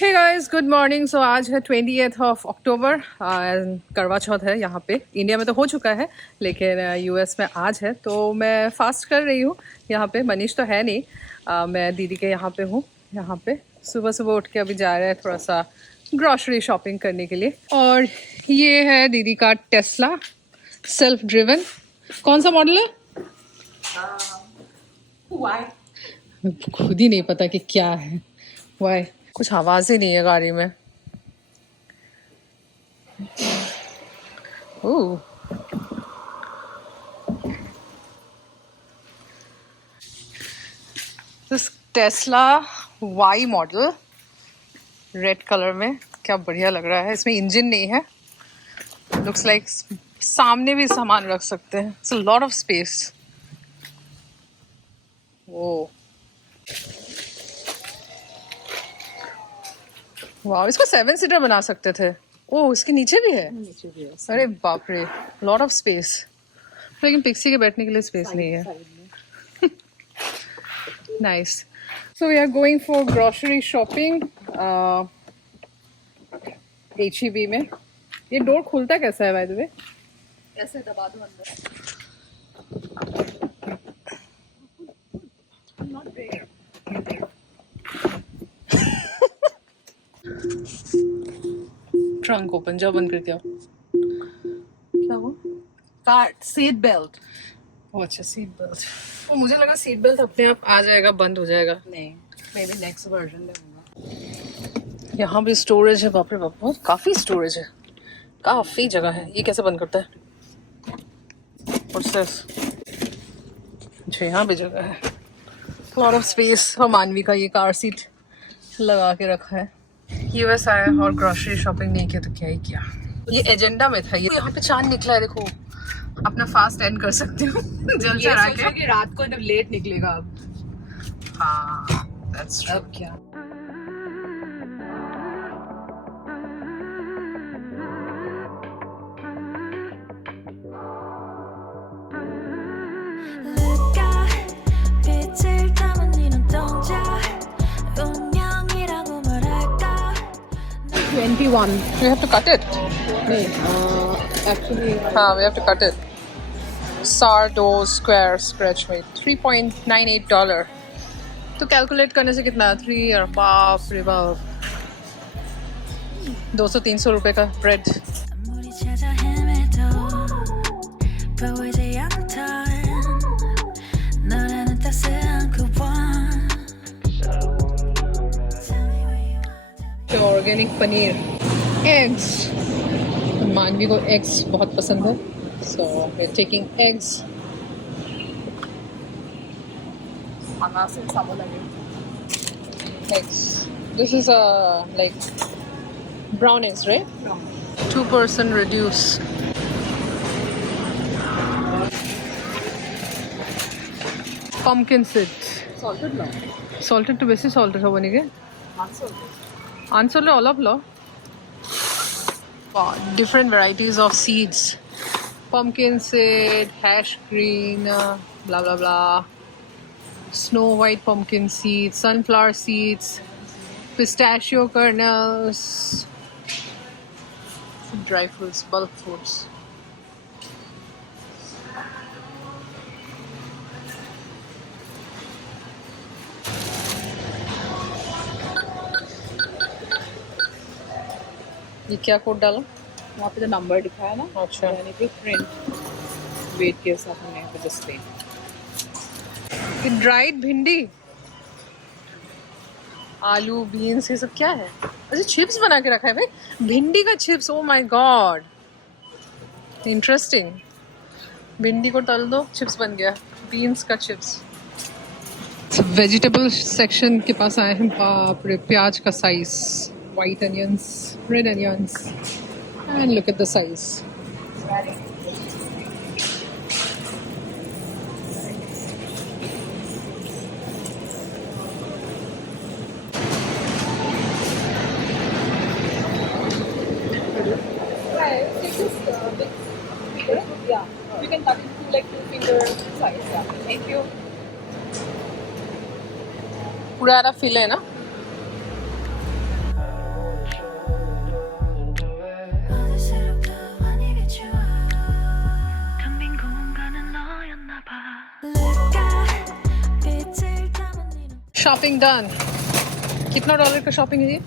हे guys, good morning. So आज है 20th of October. करवा चौथ है यहाँ पे। इंडिया में तो हो चुका है लेकिन यूएस में आज है, तो मैं फास्ट कर रही हूँ यहाँ पे। मनीष तो है नहीं, मैं दीदी के यहाँ पे हूँ। यहाँ पे सुबह सुबह उठ के अभी जा रहे हैं थोड़ा सा ग्रॉसरी शॉपिंग करने के लिए। और ये है दीदी का टेस्ला सेल्फ ड्रिवन। कौन सा मॉडल है? Why? खुद ही नहीं पता कि क्या है। वाई कुछ आवाज ही नहीं है गाड़ी में। Oh, this Tesla Y model red colour में, क्या बढ़िया लग रहा है। इसमें इंजन नहीं है। लुक्स लाइक सामने भी सामान रख सकते हैं। It's a lot of space. Oh वाह, इसको 7 सीटर बना सकते थे। ओह, इसके नीचे भी है। नीचे भी है। अरे बाप रे, लॉट ऑफ स्पेस। लेकिन पिक्सी के बैठने के लिए स्पेस नहीं है। Nice. So we are going for grocery shopping HEB में। ये डोर खुलता कैसा है बाय द वे? ऐसे दबा दो अंदर। Not there. ट्रंक ओपन, जाओ बंद कर दिया। क्या हुआ? Car seat belt. ओ अच्छा, सीट बेल्ट। वो मुझे लगा सीट बेल्ट अपने आप आ जाएगा, बंद हो जाएगा। नहीं, maybe next version में होगा। यहाँ भी स्टोरेज है। बाप रे बाप, बहुत काफी स्टोरेज है, काफी जगह है। ये कैसे बंद करता है? अच्छा, यहाँ भी जगह है, लॉट ऑफ स्पेस। और मानवी का ये कार सीट लगा के रखा है। यूएस आया और ग्रोसरी शॉपिंग नहीं किया तो क्या ही किया। ये एजेंडा में था। ये यहाँ पे चांद निकला है, देखो। अपना फास्ट एंड कर सकती हूँ जल्द ये चढ़ा सोचो के। कि रात को जब लेट निकलेगा अब। हाँ, that's true. अब क्या? 빛을 담은 네 눈동자 운명이라고 말할까 21. We have to cut it. नहीं, actually हाँ, we have to cut it. Sourdough square scratch weight $3.98. तो कैलकुलेट करने से कितना? 3 और बाप रे बाप, 200-300 रुपए का bread. 아무리 찾아 헤매도 보이지 않던 너라는 따스한 그 one Tell me where you are. Organic paneer, eggs. Manvi को एग्स बहुत पसंद है, so we are taking eggs. खाना से सब लगे। Eggs. This is like brown eggs, right? 2% reduce. Pumpkin seed. Salted low. Salted to बेसी salted हो बनेगे। Unsalted. Unsalted all of low. Wow, different varieties of seeds. Pumpkin seed, hash green, blah blah blah. Snow white pumpkin seeds, sunflower seeds, pistachio kernels, dry fruits, bulk foods. ये क्या code डाला? वहाँ पे जो number लिखा है ना, अच्छा। यानी कि प्रिंट वेट के साथ हमने यहाँ पे डिस्प्ले। ड्राइड भिंडी, आलू, बीन्स, ये सब क्या है? अच्छा, चिप्स बना के रखा है भाई, भिंडी का chips. Oh my God, interesting. भिंडी को तल दो, चिप्स बन गया। बीन्स का चिप्स। वेजिटेबल सेक्शन के पास आए हैं। बाप रे, प्याज का size, white onions, red onions, and look at the size. Yeah, you can cut it to like 2-finger size. Yeah. Thank you. पूरा फिल है ना? Shopping done. कितना डॉलर का शॉपिंग है ये?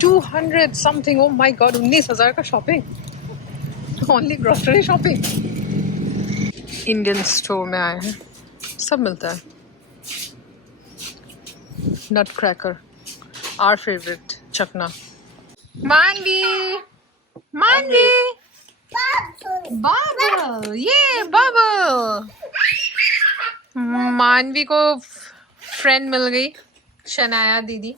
200 समथिंग। ओ माय गॉड, 19,000 का shopping. Only grocery shopping. Indian store में आए हैं, सब मिलता है। नट क्रैकर, आवर फेवरेट चकना। मानवी, मानवी, बबल, ये बबल। मानवी को फ्रेंड मिल गई, शनाया दीदी।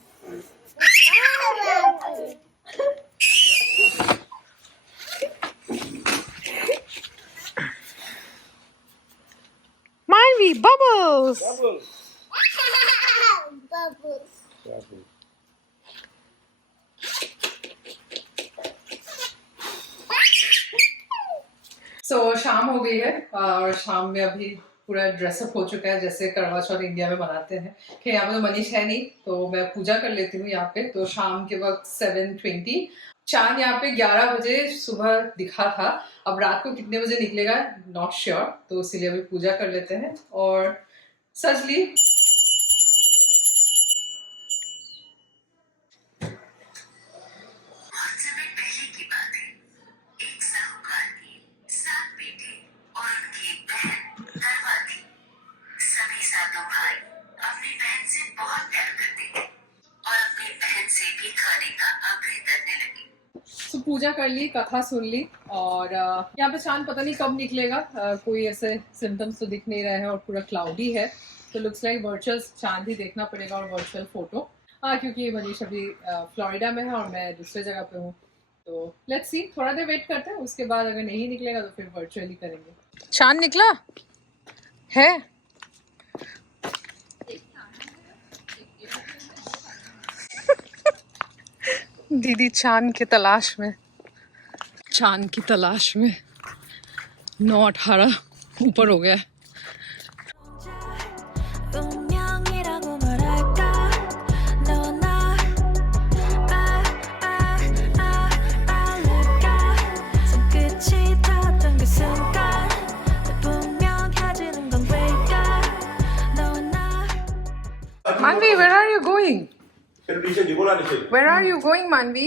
मानवी, बबल्स। सो शाम हो गई है और शाम में अभी पूरा ड्रेसअप हो चुका है जैसे करवा चौथ इंडिया में मनाते हैं। कि यहाँ पे तो मनीष है नहीं, तो मैं पूजा कर लेती हूँ यहाँ पे। तो शाम के वक्त 7:20, चांद यहाँ पे 11 बजे सुबह दिखा था। अब रात को कितने बजे निकलेगा नॉट श्योर, तो इसीलिए अभी पूजा कर लेते हैं और सज ली। पूजा कर ली, कथा सुन ली और यहाँ पे चांद पता नहीं कब निकलेगा। कोई ऐसे सिम्टम्स तो दिख नहीं रहे हैं और पूरा क्लाउडी है, तो लुक्स लाइक वर्चुअल चांद ही देखना पड़ेगा और वर्चुअल फोटो। क्योंकि मनीष अभी फ्लोरिडा में है और मैं दूसरे जगह पे हूँ। तो लेट्स सी, थोड़ा देर वेट करते हैं, उसके बाद अगर नहीं निकलेगा तो फिर वर्चुअली करेंगे। चांद निकला है? दीदी चांद की तलाश में, चांद की तलाश में। 9:18 ऊपर हो गया। 운명이라고 말할까 너나 알까 손끝이 닿았던 그 순간 분명해지는 건 왜일까 너나 Manvi, where are you going? Where are you going, Manvi?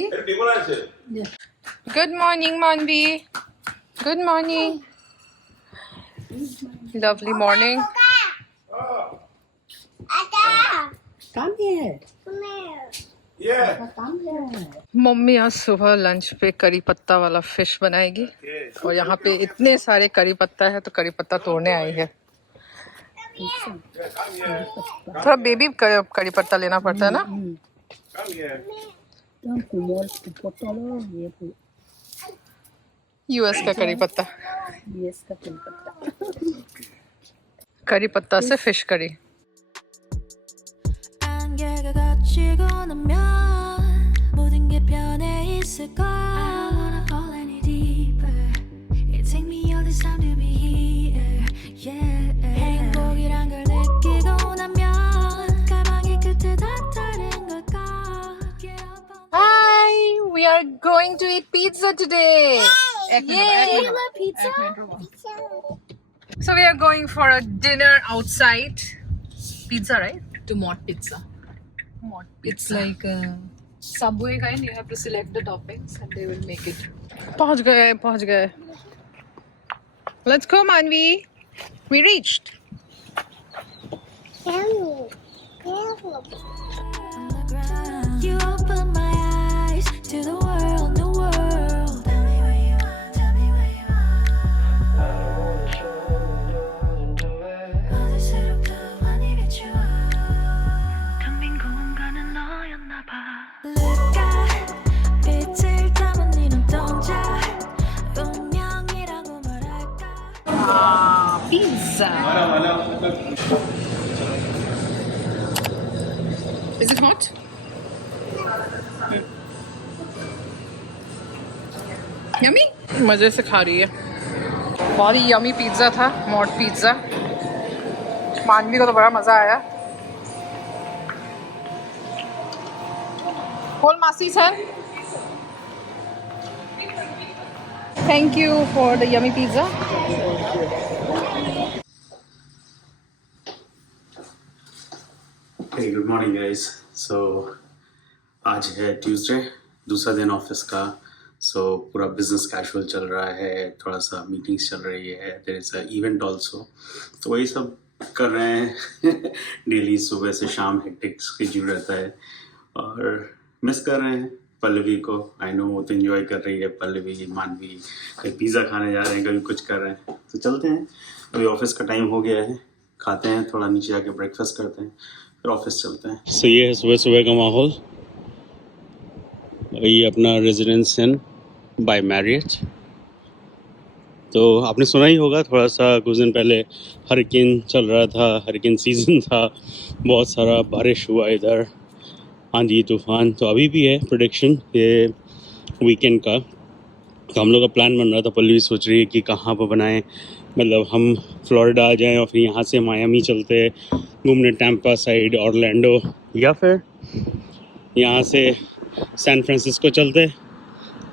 Good morning, Manvi. Good morning. Lovely morning. Come here. Yeah. Come here. Mummy आज सुबह लंच पे करी पत्ता वाला फिश बनाएगी और यहाँ पे इतने सारे करी पत्ता है तो करी पत्ता तोड़ने आई है। थोड़ा बेबी करी पत्ता लेना पड़ता है ना। Come here. Don't kumol kupotolo ye pu US का करी पत्ता, yes ka pulpata. करी पत्ता से fish curry. 안개가 걷히고 나면 모든 게 변해 있을까 I don't wanna fall any deeper It take me all this time to be here yeah 행복이란 걸 느끼고 나면 가방의 끝에 다 다른 걸까 Get up on Hi, we are going to eat pizza today. Yay! You love pizza? So we are going for a dinner outside. Pizza, right? To Mott Pizza. Mott It's like a Subway kind. You have to select the toppings and they will make it. पहुंच गए. Let's go, Manvi. We reached. the ground You open my eyes to the world, new world Tell me where you are, tell me where you are 어디서부터 많이 비추어 텅빈 공간은 너였나 봐 Look at 빛을 담은 네 눈동자 운명이라고 말할까 Pizza. Is it hot? Yummy? मजे से खा रही है। बहुत ही yummy pizza था, मॉट pizza. मानवी को तो बड़ा मज़ा आया। Whole Masi's hand. Thank you for the yummy pizza. Hey, good morning guys. So आज है ट्यूसडे, दूसरा दिन ऑफिस का. सो पूरा बिजनेस कैजुअल चल रहा है, थोड़ा सा मीटिंग्स चल रही है, there is a event also. तो वही सब कर रहे हैं. डेली सुबह से शाम हेक्टिक स्केड्यूल रहता है और मिस कर रहे हैं पल्लवी को. आई नो वो तो इन्जॉय कर रही है पल्लवी, मानवी कहीं पिज़्ज़ा खाने जा रहे हैं, कभी कुछ कर रहे हैं. तो चलते हैं, अभी ऑफिस का टाइम हो गया है, खाते हैं, थोड़ा नीचे आके ब्रेकफास्ट करते हैं, फिर ऑफिस चलते हैं. सो ये है सुबह सुबह का माहौल. ये अपना रेजिडेंस इन बाय मैरियट. तो आपने सुना ही होगा, थोड़ा सा कुछ दिन पहले हरिकेन चल रहा था, हरिकेन सीज़न था, बहुत सारा बारिश हुआ इधर, आंधी तूफान. तो अभी भी है प्रेडिक्शन ये वीकेंड का. तो हम लोग का प्लान बन रहा था, पल्लवी सोच रही है कि कहाँ पर बनाएं, मतलब हम फ्लोरिडा आ जाएं और फिर यहाँ से मायामी चलते घूमने, टैम्पा साइड, ऑरलैंडो, या फिर यहाँ से सैन फ्रांसिस्को चलते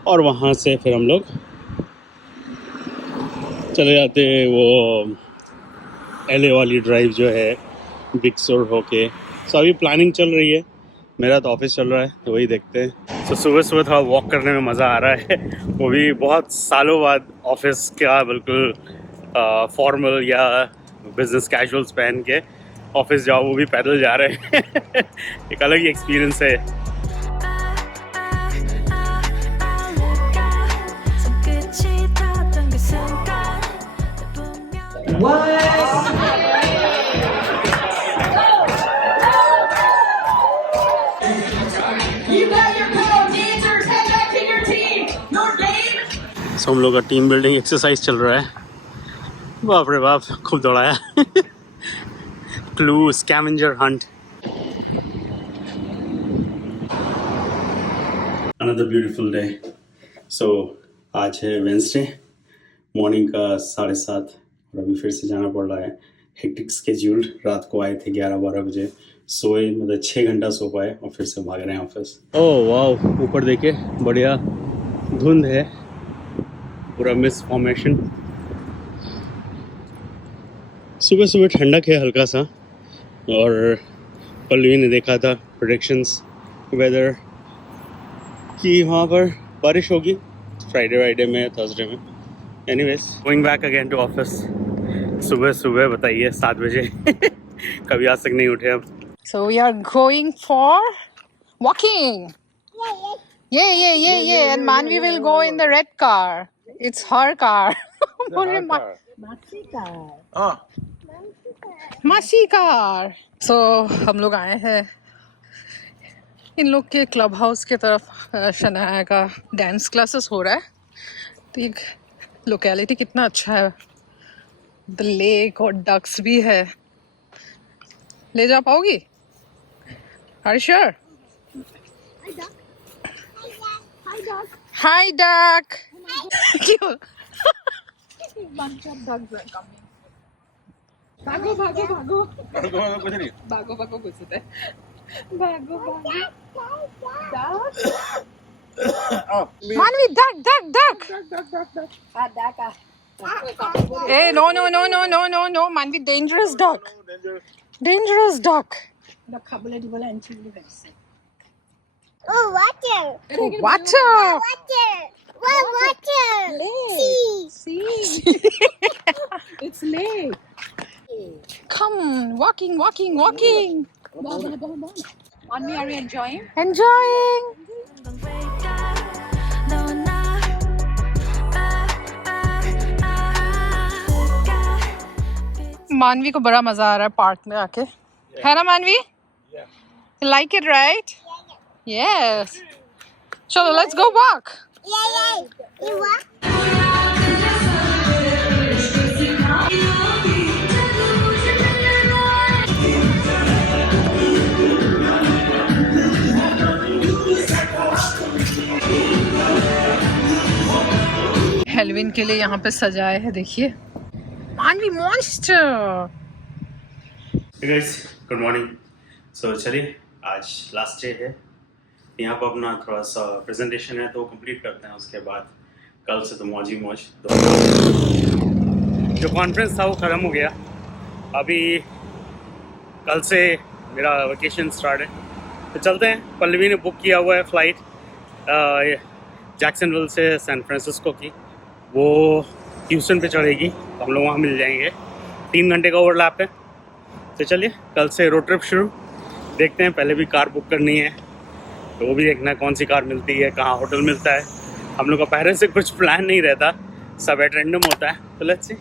और वहाँ से फिर हम लोग चले जाते वो एलए वाली ड्राइव जो है बिग sur होके. सो अभी प्लानिंग चल रही है, मेरा तो ऑफिस चल रहा है, तो वही देखते हैं. तो सुबह सुबह थोड़ा वॉक करने में मज़ा आ रहा है. वो भी बहुत सालों बाद ऑफिस का बिल्कुल फॉर्मल या बिजनेस कैजुअल्स पहन के ऑफिस जाओ, वो भी पैदल जा रहे हैं. एक अलग ही एक्सपीरियंस है. You got your call, dancers. Head back to your team. Your game. सो हम लोग का टीम बिल्डिंग एक्सरसाइज चल रहा है. बाप रे बाप, खूब दौड़ाया. Clue scavenger hunt. Another beautiful day. So आज है वेंसडे, मॉर्निंग का 7:30 और अभी फिर से जाना पड़ रहा है. Hectic schedule. रात को आए थे 11-12 बजे, सोए मतलब 6 घंटा सो पाए और फिर से भाग रहे हैं ऑफिस. ओह वाह, ऊपर देखे बढ़िया धुंध है, पूरा मिस्ट फॉर्मेशन. सुबह सुबह ठंडक है हल्का सा. और पल्लवी ने देखा था प्रेडिक्शंस वेदर कि वहाँ पर बारिश होगी फ्राइडे में, थर्सडे में. Anyways, going back again to office. सुबह सुबह बताइए 7 बजे. कभी आज तक नहीं उठे हम. So we are going for walking. Yeah. And Manvi will go in the red car. It's her car. मासी कार. So हम लोग आए हैं इन लोग के क्लब हाउस के तरफ. शनाया का डांस क्लासेस हो रहा है. तो एक लोकेलिटी कितना अच्छा है, द लेक और डक्स भी है. ले जा पाओगी? Are you sure? Hi duck. क्यों? Bunch of dogs are coming. भागो घुसते. भागो. Manvi, duck. Hey, no. Manvi, dangerous duck. Dangerous duck. Oh, water! Water. Water! See. It's lake. Come, walking. Manvi, are you enjoying? Enjoying. मानवी को बड़ा मजा आ रहा है पार्क में आके, है ना मानवी? You like it, right? Yes. चलो, let's go walk. Yay! You walk? Halloween के लिए यहाँ पे सजाए है, देखिए. Manvi monster. Hey guys, good morning. So चलिए, आज लास्ट डे है. यहाँ पर अपना थोड़ा सा प्रेजेंटेशन है तो वो कंप्लीट करते हैं. उसके बाद कल से तो मौज ही मौज. जो कॉन्फ्रेंस था वो ख़त्म हो गया. अभी कल से मेरा वेकेशन स्टार्ट है। तो चलते हैं। पल्लवी ने बुक किया हुआ है फ़्लाइट जैक्सनविल से सैन फ्रांसिस्को की, वो ह्यूस्टन पे चढ़ेगी, तो हम लोग वहाँ मिल जाएंगे। 3 घंटे का ओवरलैप है। तो चलिए कल से रोड ट्रिप शुरू। देखते हैं, पहले भी कार बुक करनी है तो वो भी देखना है कौन सी कार मिलती है, कहाँ होटल मिलता है। हम लोग का पहले से कुछ प्लान नहीं रहता, सब एट रैंडम होता है। तो लेट्स सी।